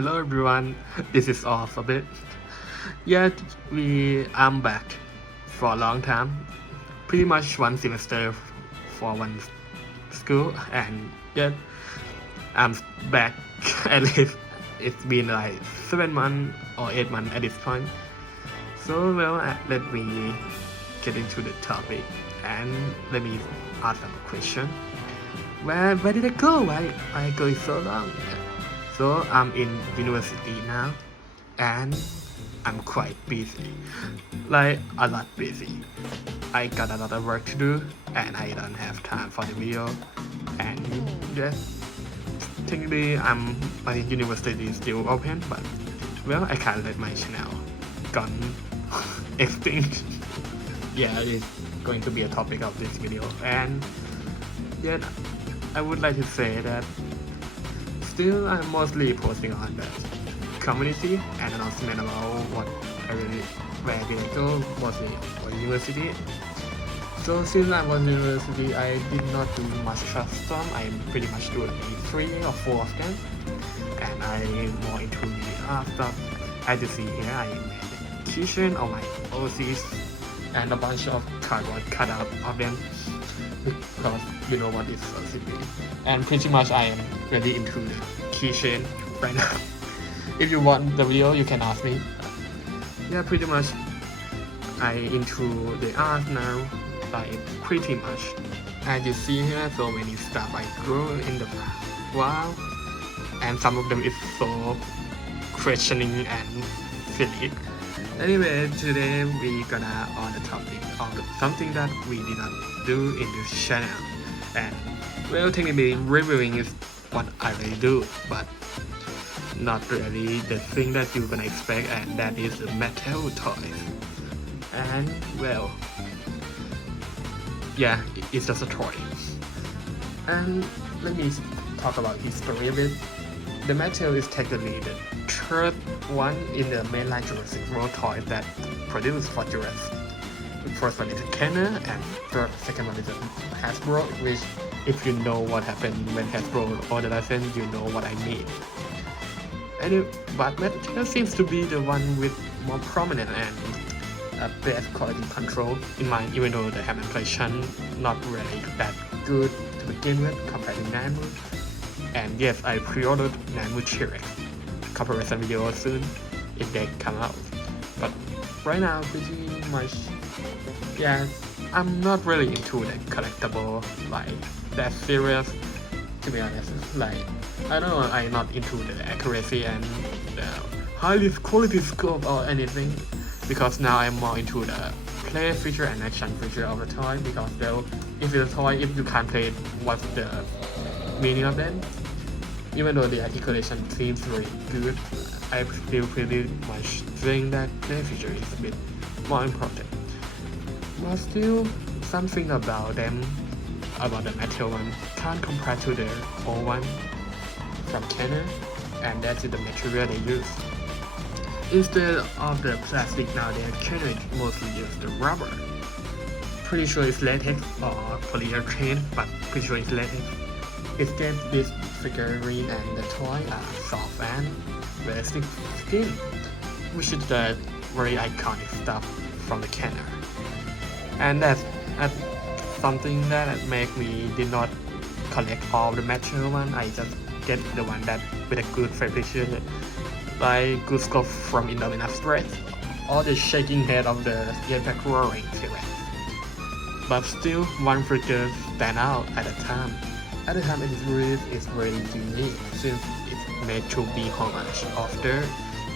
Hello everyone, this is Alphabet. Yet I'm back for a long time, pretty much one semester for one school, and yet I'm back. At least it's been like 7 months or 8 months at this point. So let me get into the topic and let me ask some question. Where did I go? Why I go so long? So I'm in university now, and I'm quite busy, like a lot busy. I got a lot of work to do, and I don't have time for the video. And yes, technically my university is still open, but I can't let my channel gone extinct. Yeah, it's going to be a topic of this video, and yet I would like to say that still I'm mostly posting on the community and announcement about where did I go, mostly for university. So since I was in university, I did not do much custom. I pretty much do like 3 or 4 of them, and I'm more into the art stuff. As you see here, I made a keychain of my OCs and a bunch of cardboard cutout of them, because you know what is OCD. And pretty much I am really into the keychain right now. If you want the video, you can ask me. Yeah, pretty much I into the art now, like pretty much. As you see here, so many stuff I grew in the past. Wow, and some of them is so questioning and silly. Anyway, today we gonna on the topic of something that we did not do in this channel, and technically reviewing is what I really do, but not really the thing that you're gonna expect, and that is the mattel toys. And it's just a toy. And let me talk about history a bit. The mattel is technically the third one in the mainline Jurassic World toys that produced for Jurassic. The first one is Kenner, and second one is Hasbro, which if you know what happened when Hasbro ordered us in, you know what I mean. But mattel seems to be the one with more prominent and best quality control in mind, even though the ham inflation not really that good to begin with compared to Nano. And yes, I pre-ordered Nano T-Rex comparison video soon if they come out. But right now, pretty much, I'm not really into the collectible like that serious. To be honest, like I don't know, I'm not into the accuracy and the highly quality scope or anything, because now I'm more into the play feature and action feature of the toy. Because if it's a toy, if you can't play it, what's the meaning of them? Even though the articulation seems very good, I still pretty much think that play feature is a bit more important. But still, something about them, about the mattel one, can't compare to the old one from Kenner, and that's the material they use. Instead of the plastic nowadays, Kenner mostly use the rubber. Pretty sure it's latex or polyurethane, but pretty sure it's latex. Instead, this figurine and the toy are soft and realistic skin, which is the very iconic stuff from the Kenner. And that's something that make me did not collect all the mattel one. I just get the one that with a good fabrication, like good scope from Indominus Stretch, or the shaking head of the jetpack roaring T-Rex. But still, one figure stand out at the time. At the time it is really unique, since it's made to be homage of the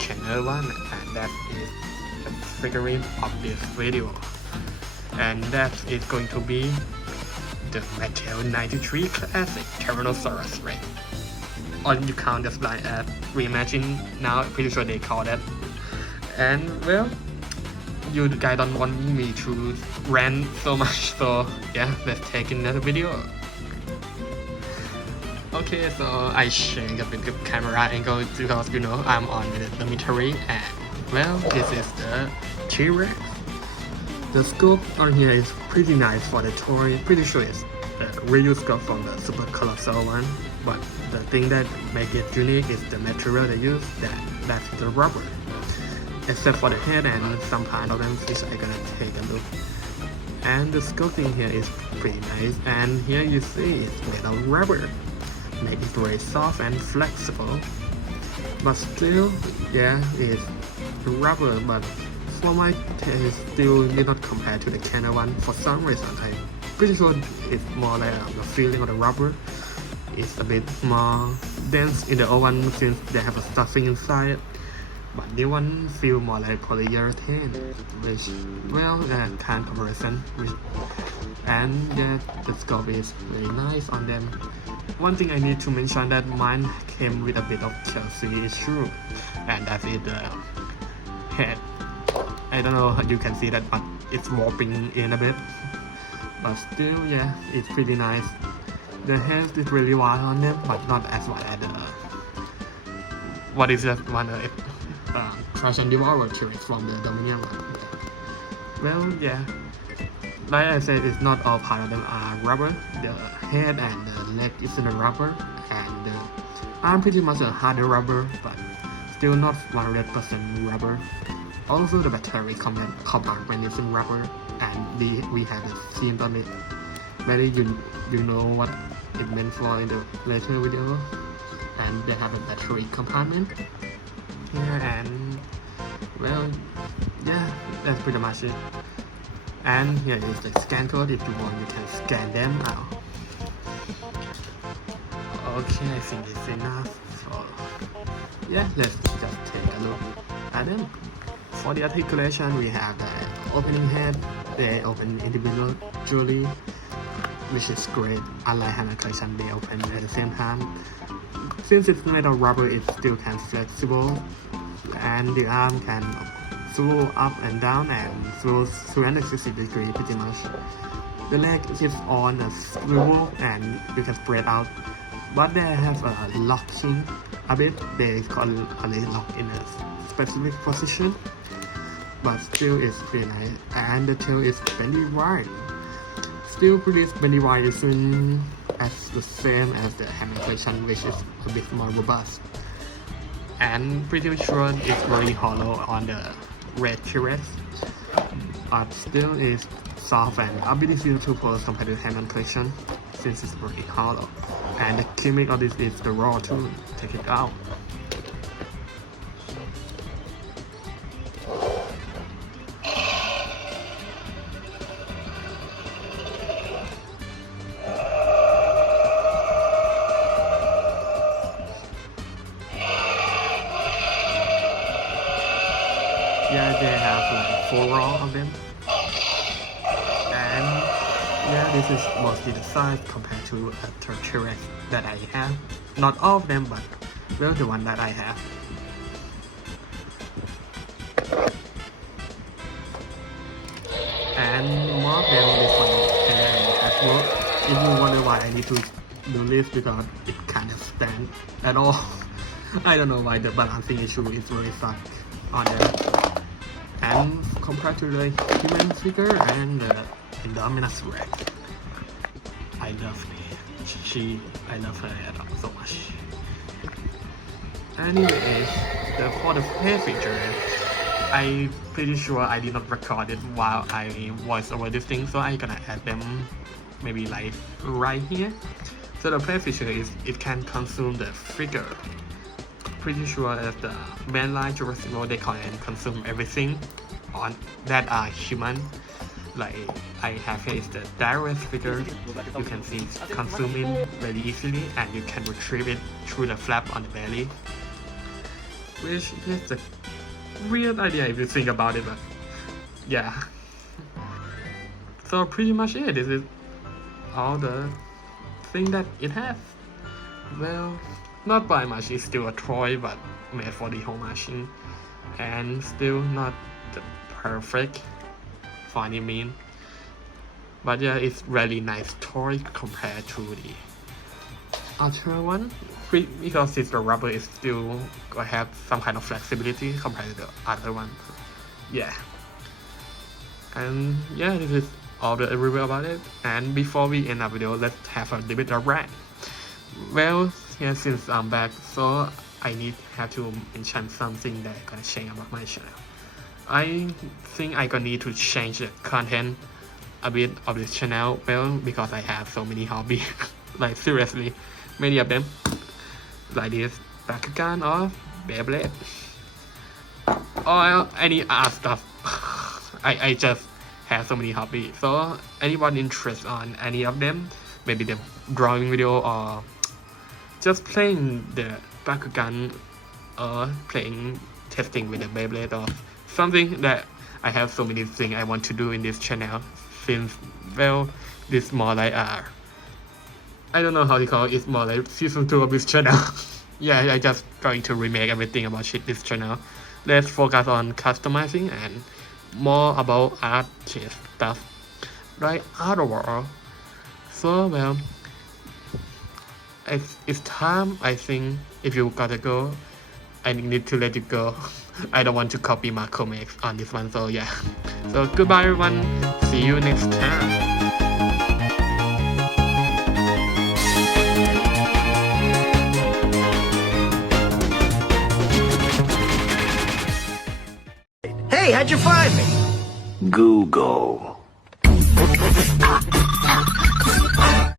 Kenner one, and that is the figurine of this video. And that is going to be the Mattel 93 Classic Tyrannosaurus Rex. Or you count just like as reimagine now, pretty sure they call that. And you guys don't want me to rant so much, so let's take another video. Okay, so I change a bit the camera angle because I'm on the dormitory, and this is the T-Rex. The scope on here is pretty nice for the toy. Pretty sure it's the real scope from the Super Colossal one, but the thing that make it unique is the material they use. That's the rubber, except for the head and some part of them, which I'm gonna take a look. And the sculpting here is pretty nice, and here you see it's made of rubber, make it very soft and flexible. But still, yeah, it's rubber, but for my taste, still did not compare to the Canon one. For some reason, I'm pretty sure it's more like the feeling of the rubber. It's a bit more dense in the old one since they have a stuffing inside. But the one feel more like polyurethane, which, well, can't comparison with. And yeah, the scope is very nice on them. One thing I need to mention that mine came with a bit of Chelsea issue, and that is the head. I don't know how you can see that, but it's warping in a bit. But still, yeah, it's pretty nice. The head is really wide on them, but not as wide as the what is that one? Crash and Devour Trex from the Dominion one. Well, yeah, like I said, it's not all part of them are rubber. The head and the leg is in the rubber, and the arm pretty much a harder rubber, but still not 100% rubber. Also, the battery compartment is in rubber, and we have a theme on it. Maybe you know what it meant for in the later video. And they have a battery compartment here, and well, yeah, that's pretty much it. And here is the scan code. If you want, you can scan them out. Okay, I think it's enough. So yeah, let's just take a look at them. For the articulation, we have the opening head. They open individually, which is great. Unlike hammer collection, they open at the same time. Since it's made of rubber, it still can flexible, and the arm can swivel up and down and swivel 360 degrees pretty much. The leg is on a swivel and you can spread out, but they have a locking a bit. They call it lock in a specific position, but still it's pretty nice. And the tail is very wide. Still pretty bendy wide isn't as the same as the hammer collection, which is a bit more robust. And pretty sure it's really hollow on the red T-Rex, but still is soft and a bit easier to pull compared to the hammer collection since it's really hollow. And the gimmick of this is the raw too. Take it out. Yeah, they have like 4 raw of them, and yeah, this is mostly the size compared to a T-Rex that I have. Not all of them, but well, the one that I have. And more than this one has worked. If you wonder why I need to do this, because it kind of stand at all. I don't know why the balancing issue is really suck on them. And compared to the human figure and the Indominus Rex, I love I love her so much. Anyways, for the hair feature, I'm pretty sure I did not record it while I voice over this thing, so I'm gonna add them maybe like right here. So the play feature is it can consume the figure. Pretty sure that the mainline Jurassic World they can consume everything on that are human. Like I have here is the direct figure. You can see it's consuming very easily, and you can retrieve it through the flap on the belly, which is a weird idea if you think about it, but yeah. So pretty much it. This is all the thing that it has. Well, not by much, it's still a toy, but made for the home machine, and still not the perfect for any mean. But yeah, it's really nice toy compared to the other one, because it's the rubber is still gonna have some kind of flexibility compared to the other one. Yeah. And yeah, this is all the review about it. And before we end our video, let's have a little bit of rant. Well, Yeah, since I'm back, so I have to mention something that I'm gonna change about my channel. I think I gonna need to change the content a bit of this channel, well, because I have so many hobbies. Like seriously, many of them, like this Bakugan or Beyblade or any art stuff. I just have so many hobbies. So anyone interested on any of them, maybe the drawing video or just playing the Bakugan or playing testing with the Beyblade or something, that I have so many things I want to do in this channel, since, well, this more like I don't know how to call it, it's more like season 2 of this channel. Yeah, I just trying to remake everything about this channel. Let's focus on customizing and more about art stuff, right? Art world. So, well, it's time. I think if you gotta go, I need to let you go. I don't want to copy Marco Max on this one, so yeah. So goodbye everyone, see you next time. Hey, how'd you find me? Google.